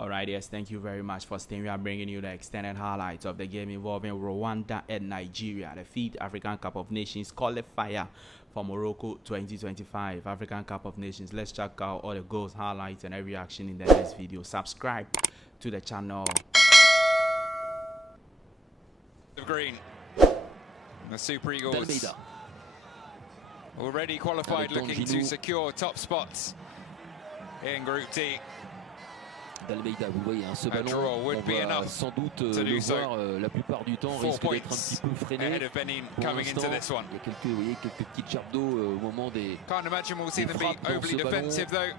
Alright, yes, thank you very much for staying. We are bringing you the extended highlights of the game involving Rwanda and Nigeria, the FIFA African Cup of Nations qualifier for Morocco 2025 African Cup of Nations. Let's check out all the goals, highlights, and every action in the next video. Subscribe to the channel. Green, the Super Eagles already qualified, looking to secure top spots in Group D. D'Almeida, vous voyez, ce ballon, on va sans doute le voir la plupart du temps, risque d'être un petit peu freiné. Pour l'instant, il y a quelques petites jappes d'eau au moment des frappes dans ce ballon.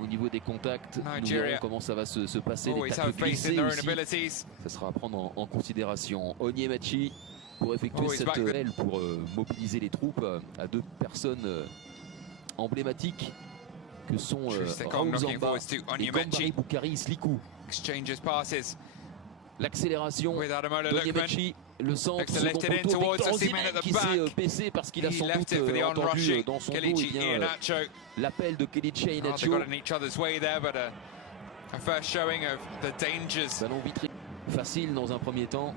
Au niveau des contacts, nous verrons comment ça va se passer, les tacles glissés aussi. Ça sera à prendre en considération. Onyemachi pour effectuer cette aile, pour mobiliser les troupes à deux personnes emblématiques que sont Raoul Zamba et Gambari Boukari Slikou. L'accélération d'Onyemachi, le centre sur ton poteau, Victor Osimhen qui s'est baissé parce qu'il a sans doute entendu dans son dos l'appel de Kelechi Iheanacho. Ballon vitré facile dans un premier temps.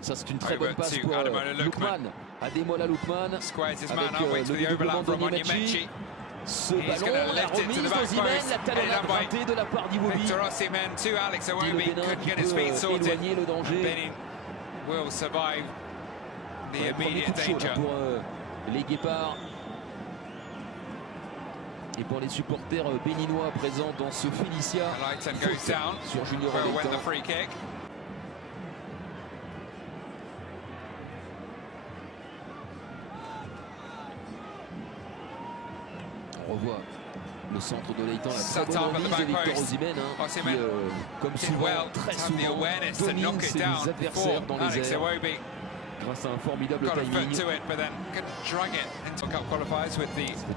Ça, c'est une très bonne passe pour Lookman. Ademola Lookman avec le dédoublement d'Onyemachi. Ce ballon, la remise d'Osimhen, la talonnade ratée de la part d'Iwobi. Le Bénin qui peut éloigner le danger. Le premier coup de chaud pour les Guépards et pour les supporters béninois présents dans ce Félicia sur Junior Oleitan. On revoit le centre de l'Oleitan, la très bonne remise de Victor Osimhen, qui, comme souvent, très souvent, domine ses adversaires dans les airs grâce à un formidable timing. C'est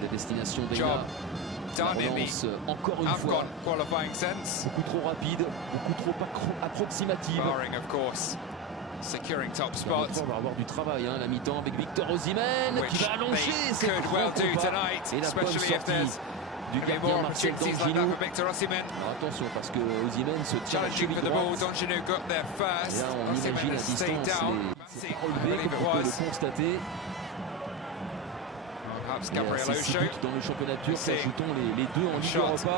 la destination d'Eina. La relance, encore une fois, beaucoup trop rapide, beaucoup trop approximative. On va avoir du travail, la mi-temps avec Victor Osimhen qui va allonger ses grands combats et la bonne sortie du gardien Marcel Danjinu. Alors attention parce que Osimhen se tient à la cheville droite. Et là on imagine à distance c'est pas relevé comme on peut le constater. Et 6 buts dans le championnat turc, ajoutons les 2 en Ligue Europa.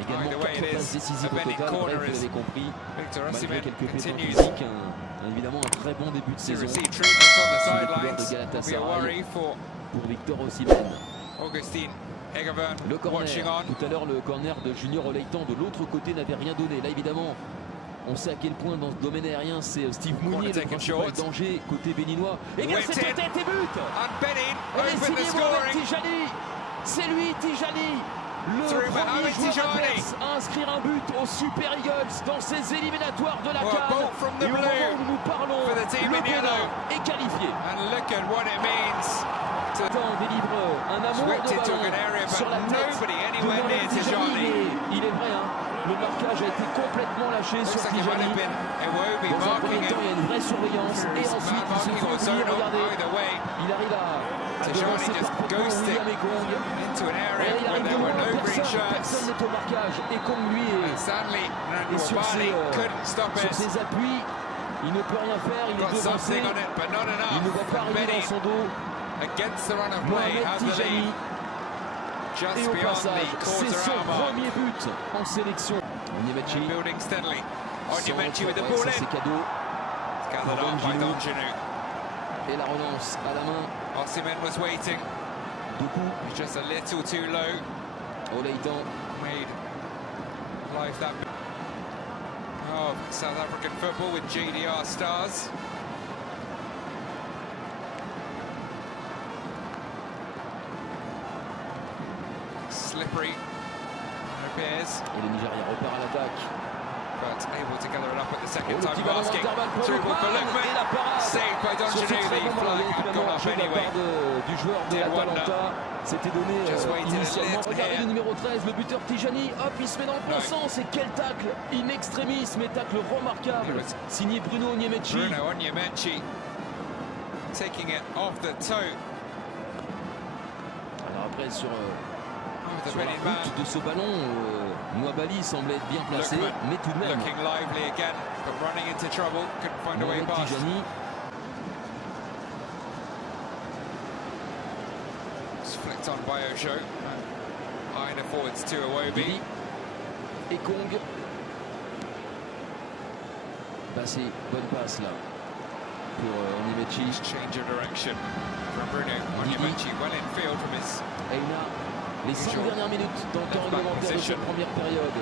Également 4 places décisives au total, bref, vous l'avez compris, malgré quelques pépins physiques, évidemment un très bon début de saison sous les couleurs de Galatasaray pour Victor Osimhen. Le corner, tout à l'heure le corner de Junior Oleitan de l'autre côté n'avait rien donné. Là évidemment, on sait à quel point dans ce domaine aérien c'est Steve Mounier le principal danger côté béninois. Et bien c'est tête et but. Et signé Mohamed Tijani. C'est lui Tijani, le premier joueur adverse à inscrire un but aux Super Eagles dans ces éliminatoires de la CAN. Et au moment où nous parlons, le Bénin est qualifié. On délivre un amour de ballon sur la tête de Mohamed Tijani. Il est vrai, le marquage a été complètement lâché sur Tijani. Dans un premier temps, il y a une vraie surveillance. Et ensuite, il se fait oublier. Regardez, il arrive à devancer parfaitement William Ekong. Et il arrive devant personne n'est au marquage. Ekong, lui, est sur ses appuis. Il ne peut rien faire, il est devancé. Il ne va pas arriver dans son dos. Mohamed Tijani. Et au passage, c'est son premier but en sélection. Onyemachi, ça c'est cadeau. Et la relance à la main. Doku. Oleitan. South African football with GDR stars. Slippery appears. Et le Nigeria repart à l'attaque. But able to gather it up at the second time of asking. Through for Lookman. Saved by Danjinu. The flag had gone up anyway. Du joueur de l'Atalanta. C'était donné initialement. Regardez le numéro 13, le buteur Tijani. Hop, il se met dans le bon sens. Et quel tacle in extremis, mais tacle remarquable. Signé Bruno Onyemachi. Bruno Onyemachi taking it off the toe. Alors après sur with the Sur la winning man. route de ce ballon, Mouabali semblait être bien placé, Lookman mais tout de même. looking lively again, but running into trouble. Couldn't find a way Mohamed past. Tijani. It's flicked on by Osho. High in the forwards to Iwobi. Et Kong. Passé, bonne passe là pour Onyemaechi. Change of direction from Bruno. Onyemaechi well in field from his. Eina, les 5 dernières minutes dans le temps réglementaire de cette première période.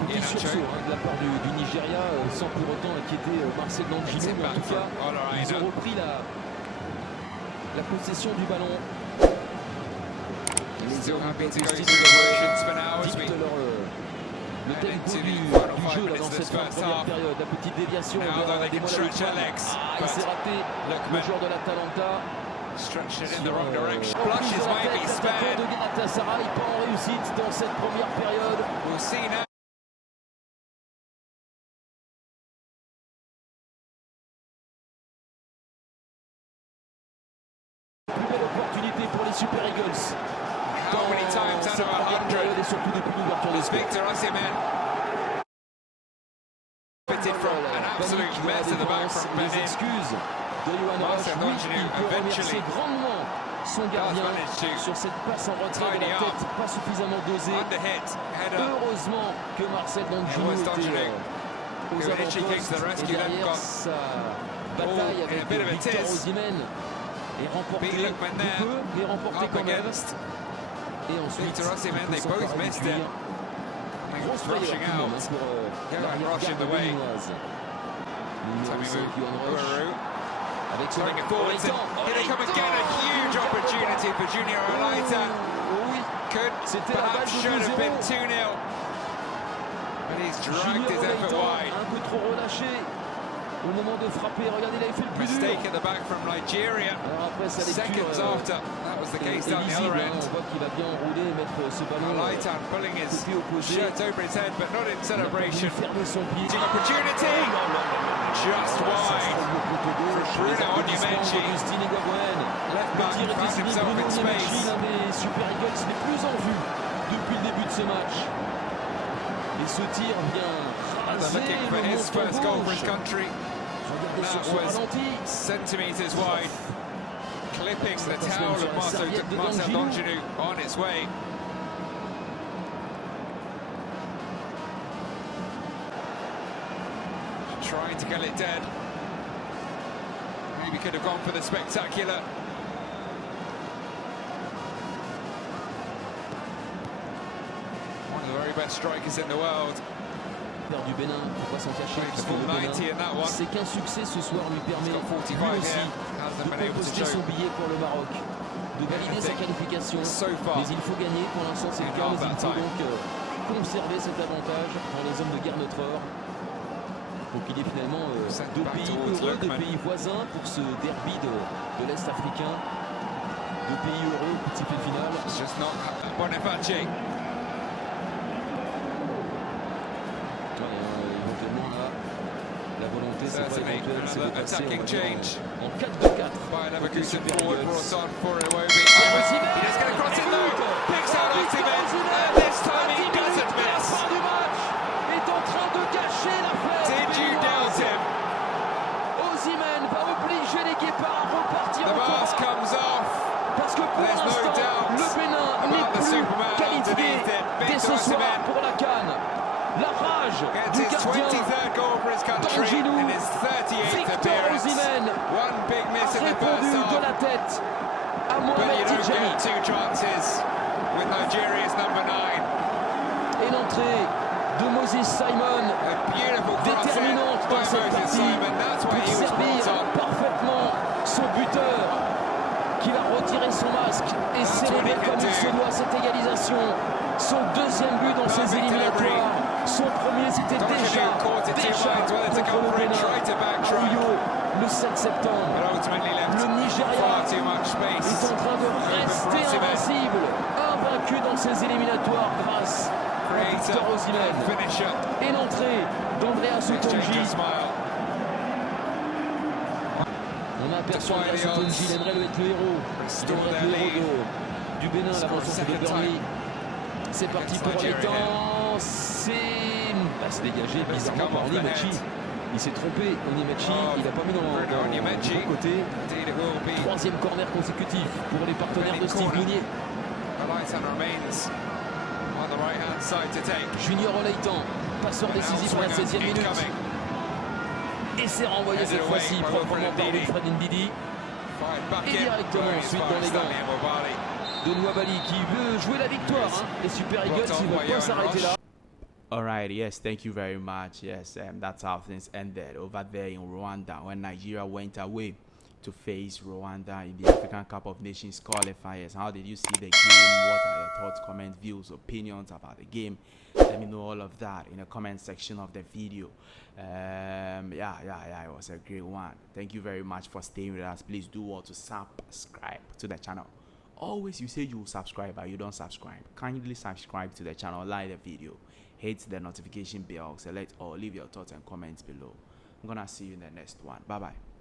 Un petit sursaut de la part du Nigeria, sans pour autant inquiéter Marcel Danjino, mais en tout cas, ils ont repris la possession du ballon. Les hommes dictent le tempo du jeu là, dans cette première période. La petite déviation vers des moyens de il s'est raté, le joueur de l'Atalanta. Stretched it in the wrong direction. Flushes maybe spared. de Galatasaray, pas en réussite dans cette première période. We'll see now. Plus belle opportunité pour les Super Eagles. How many times out of 100 et surtout depuis l'ouverture is Victor Osimhen fitted from an absolute mess in the back from Les Benin. excuses de Yohan Roche, lui, il peut remercier grandement son gardien sur cette passe en retrait de la tête, pas suffisamment dosée. Heureusement que Marcel Danjou était aux avant-postes et derrière sa bataille avec Victor Osimhen est remporté un peu, mais remporté quand même. Et ensuite, Victor Osimhen, they both missed it. Grosse frayeur tout de même pour l'arrière-garde béninoise. Numéro 5, Yohan Roche. Avec son Throwing it forwards, and here they come again, a huge opportunity for Junior Olaita. Could, perhaps should have been 2-0. But he's dragged his effort wide. Un peu trop relâché au moment de frapper. Regardez, il a fait le plus dur. Mistake at the back from Nigeria. Alors après sa lecture Seconds after, that was the case down the other end. On voit qu'il va bien enrouler et mettre ce ballon Olaita pulling his shirt over his head, but not in celebration. Fermer son pied. Opportunity! Just wide. Bruno Onyemaechi. Left back found himself in space. L'un des Super Eagles les plus en vue depuis le début de ce match. Et ce tir vient raser Looking for le his montre first goal for his gauche. country. Regardez sur That son was ralenti. centimetres wide. Clipping the towel of Marcel Danjou on its way. Trying to get it dead. Maybe could have gone for the spectacular. One of the very best strikers in the world. Du Bénin, il ne faut pas s'en cacher, The puisque full le 90 in that Bénin, one. c'est qu'un succès ce soir lui permet He's got 45 lui aussi here. Hasn't been de able to composter show. son billet pour le Maroc, de valider sa qualification. So far. Mais il faut gagner, pour l'instant c'est le cas, mais il faut donc conserver cet avantage dans les hommes de Guerre-Notre-Or. Pour qu'il y ait finalement deux pays heureux, deux pays voisins pour ce derby de l'Est africain. Deux pays heureux, petit fait final. It's just not Boniface. Éventuellement là, la volonté c'est pas éventuelle, c'est de passer en 4-2-4. By Leverkusen forward brought on for Iwobi. He just going to cross it though. Picks out Osimhen. And this time he doesn't miss. La fin du match est en train de gâcher la fête. Did you doubt him? Osimhen va obliger les Guépards à repartir The encore. mask comes off. Parce que pour There's no l'instant, doubt le Bénin n'est about the plus Superman qualifié underneath it. dès Victor ce soir Osimhen pour la CAN. La rage gets du his gardien 23rd goal for his country Danjou. in his 38th Victor appearance. Osimhen One big miss a in the répondu first de half. la tête à But you Mohamed don't Tijani. get two chances with Nigeria's number 9. Et l'entrée de Moses Simon, A beautiful cross déterminante by dans cette Moses partie Simon. That's why pour he was servir brought on. parfaitement son buteur qui va retirer son masque et célébrer comme il se doit cette égalisation. Son deuxième but dans ces éliminatoires. Son premier c'était déjà contre le Bénin à Rio le 7 septembre. Le Nigeria est en train de rester invincible, invaincu dans ces éliminatoires grâce à Victor Osimhen. Et l'entrée d'Andreas Otonji. On a aperçu Andreas Otonji, il aimerait être le héros. Il aimerait être le héros du Bénin, l'avant-centre de Burnley. C'est parti pour les temps. C'est dégagé bizarrement par Onyemachi. Il s'est trompé, Onyemachi. Il n'a pas mis dans le bon côté. Troisième corner consécutif pour les partenaires de Steve Mounier. Junior Oleitan, passeur décisif à la 16e minute. Et c'est renvoyé cette fois-ci proprement par Wilfred Ndidi. Et directement ensuite dans les gants de Nwabali qui veut jouer la victoire. Les Super Eagles, ils ne vont pas s'arrêter là. Alright, yes, thank you very much. Yes, that's how things ended over there in Rwanda when Nigeria went away to face Rwanda in the African Cup of Nations qualifiers. How did you see the game? What are your thoughts, comments, views, opinions about the game? Let me know all of that in the comment section of the video. Yeah, it was a great one. Thank you very much for staying with us. Please do want to subscribe to the channel. Always you say you will subscribe, but you don't subscribe. Kindly subscribe to the channel, like the video, hit the notification bell, select all, leave your thoughts and comments below. I'm gonna see you in the next one. Bye bye.